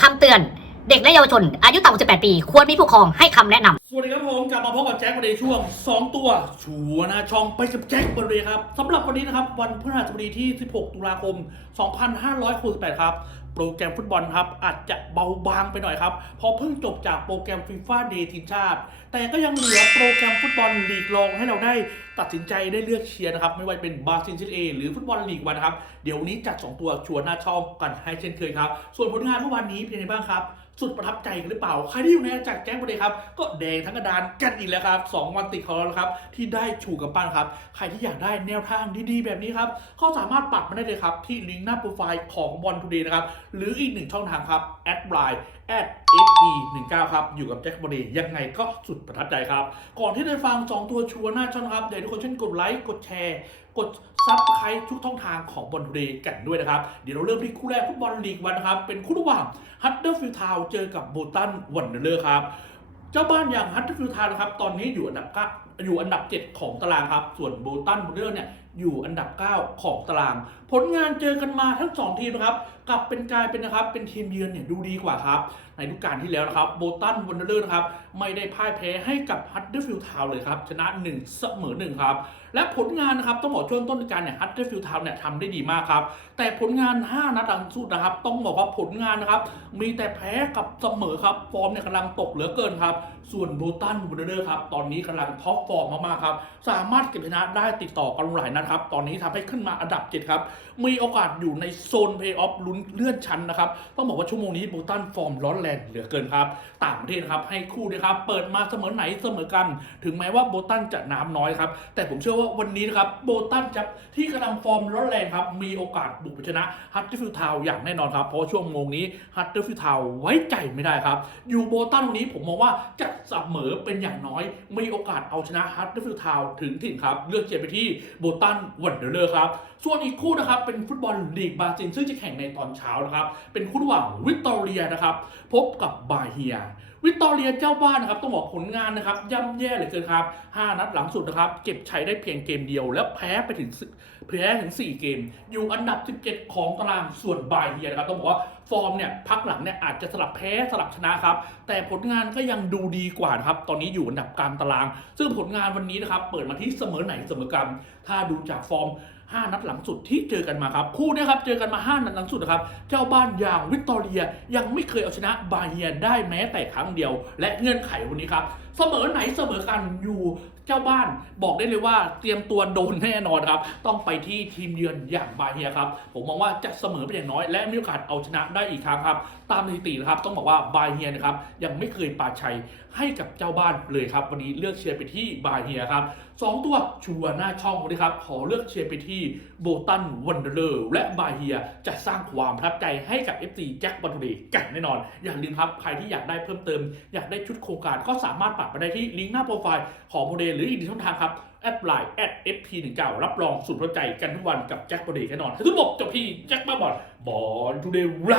คำเตือน เด็กและเยาวชน อายุต่ำกว่า18 ปี ควรมีผู้ปกครองให้คำแนะนำสวัสดีครับผมกลับมาพบกับแจ็คประเดช่วง 2 ตัว ชัวร์นะช่องไปกับแจ็คประเดย์ครับสำหรับวันนี้นะครับวันพฤหัสบดีที่ 16 ตุลาคม 2568 ครับ โปรแกรมฟุตบอลครับอาจจะเบาบางไปหน่อยครับ เพราะเพิ่งจบจากโปรแกรมฟีฟ่าเดย์ทีมชาติ แต่ก็ยังเหลือโปรแกรมฟุตบอลลีกรองให้เราได้ตัดสินใจได้เลือกเชียร์นะครับ ไม่ว่าเป็นบาซิลซีเอหรือฟุตบอลลีกวันะครับเดี๋ยววันนี้จัด 2 ตัวชัวร์หน้าช่องกันให้เช่นเคยครับส่วนผลงานเมื่อวานนี้เป็นยังไงบ้างครับ สุดประทับใจกันหรือเปล่าใครที่อยู่ในจากแจ้งประเดครับก็แดงทั้งกระดานกันอีกแล้วครับสองวันติดของเราล้วครับ ที่ได้ฉูกกับปั้นครับ ใครที่อยากได้แนวทางดีๆ แบบนี้ครับก็สามารถปัดมาได้เลยครับ ที่ลิงก์หน้าโปรไฟล์ของบอลทูเดย์นะครับ หรืออีกหนึ่งช่องทางครับแอดไลน์แอด fp19 ครับ อยู่กับแจ็คบอดียังไงก็สุดประทับใจครับ ก่อนที่จะฟัง 2 ตัวชัวร์หน้าช่องครับ เดี๋ยวทุกคนช่วยกดไลค์กดแชร์กดซับสไครต์ทุกช่องทางของบอลทูเดย์กันด้วยนะครับ เดี๋ยวเราเริ่มที่คู่แรกฟุตบอลลีกวันนะครับ เป็นคู่ระหว่างฮัตเดอร์ฟิลทาวเจอกับโบตันวันเดอร์ครับ จ้าบ้านอย่างฮัตเดอร์ฟิลทาน์นะครับ ตอนนี้อยู่อันดับก้าอยู่อันดับ 7 ของตารางครับ ส่วนโบลตันบูเดอร์เนี่ย อยู่อันดับ 9 ของตาราง ผลงานเจอกันมาทั้ง 2 ทีมนะครับกลับเป็นกลายเป็นนะครับ เป็นทีมเยือนเนี่ยดูดีกว่าครับ ในฤดูกาลที่แล้วนะครับโบตันวันเดอร์นะครับ ไม่ได้พ่ายแพ้ให้กับฮัตเดอร์ฟิลด์ทาวเลยครับ ชนะ 1 เสมอ1ครับ และผลงานนะครับ ต้องบอกช่วงต้นกาลเนี่ยฮัตเดอร์ฟิลด์ทาวเนี่ยทำได้ดีมากครับ แต่ผลงาน 5 นัดหลังสุดนะครับ ต้องบอกว่าผลงานนะครับ มีแต่แพ้กับเสมอครับฟอร์มเนี่ยกำลังตกเหลือเกินครับส่วนโบตันวันเดอร์ครับตอนนี้กำลังท็อปฟอร์มมากๆครับสามารถเก็บชนะได้ติดต่อกันหลายนัดครับ ตอนนี้ทำให้ขึ้นมาอันดับ 7 ครับ มีโอกาสอยู่ในโซนเพย์ออฟลุ้นเลื่อนชั้นนะครับ ต้องบอกว่าชั่วโมงนี้โบตันฟอร์มร้อนแรงเหลือเกินครับ ต่างประเทศครับให้คู่นะครับ เปิดมาเสมอไหนเสมอกัน ถึงแม้ว่าโบตันจะน้ำน้อยครับ แต่ผมเชื่อว่าวันนี้นะครับโบตันจะที่กำลังฟอร์มร้อนแรงครับ มีโอกาสบุกชนะฮัตเตอร์ฟิลทาวอย่างแน่นอนครับ เพราะช่วงโมงนี้ฮัตเตอร์ฟิลทาวไว้ใจไม่ได้ครับ อยู่โบตันวันนี้ผมมองว่าจะเสมอเป็นอย่างน้อย มีโอกาสเอาชนะฮัตเตอร์ฟิลทาวถึงถิ่นครับ เลือกเชียร์ไปที่โบตันวันเดอร์เลอร์ครับ ส่วนอีกคู่นะครับเป็นฟุตบอลลีกบราซิลซึ่งจะแข่งในตอนเช้านะครับ เป็นคู่ระหว่างวิตตอเรียนะครับ พบกับบาเฮียวิกตอเรียเจ้าบ้านนะครับต้องบอกผลงานนะครับย่ำแย่เหลือเกินครับ 5 นัดหลังสุดนะครับเก็บชัยได้เพียงเกมเดียว แล้วแพ้ไปถึงแพ้ถึง 4 เกม อยู่อันดับ 17 ของตารางส่วนบายเฮียนะครับต้องบอกว่าฟอร์มเนี่ยพักหลังเนี่ยอาจจะสลับแพ้สลับชนะครับ แต่ผลงานก็ยังดูดีกว่านะครับ ตอนนี้อยู่อันดับกลางตาราง ซึ่งผลงานวันนี้นะครับเปิดมาที่เสมอไหนเสมอกันถ้าดูจากฟอร์ม5 นัดหลังสุดที่เจอกันมาครับ คู่เนี้ครับเจอกันมา 5 นัดหลังสุดนะครับ เจ้าบ้านอย่างวิกตอเรีย ยังไม่เคยเอาชนะบาเฮียนได้แม้แต่ครั้งเดียว และเงื่อนไขวันนี้ครับ เสมอไหนเสมอกันอยู่เจ้าบ้านบอกได้เลยว่าเตรียมตัวโดนแน่นอนครับ ต้องไปที่ทีมเยือนอย่างบาเฮียครับ ผมมองว่าจะเสมอเป็นอย่างน้อย และมีโอกาสเอาชนะได้อีกครั้งครับ ตามสถิตินะครับ ต้องบอกว่าบาเฮียนะครับยังไม่เคยปาชัยให้กับเจ้าบ้านเลยครับ วันนี้เลือกเชียร์ไปที่บาเฮียครับสองตัวชัวร์หน้าช่องวันนี้ครับขอเลือกเชียร์ไปที่โบตันวันเดอร์และบาเฮียจะสร้างความประทับใจให้กับ FC แจ็คบอลทูเดย์กันแน่นอน อย่าลืมครับใครที่อยากได้เพิ่มเติม อยากได้ชุดโครงการก็สามารถปัไปได้ที่ลิงก์หน้าโปรไฟล์ของโมเดลหรืออีกหนึ่งช่องทางครับแอดไลน์แอด fp19 รับรองสุดประใจกันทุกวันกับแจ็คบอลทูเดย์แน่นอนทุกบบจบพี่แจ็คมาบอลบอลทูเดย์ไร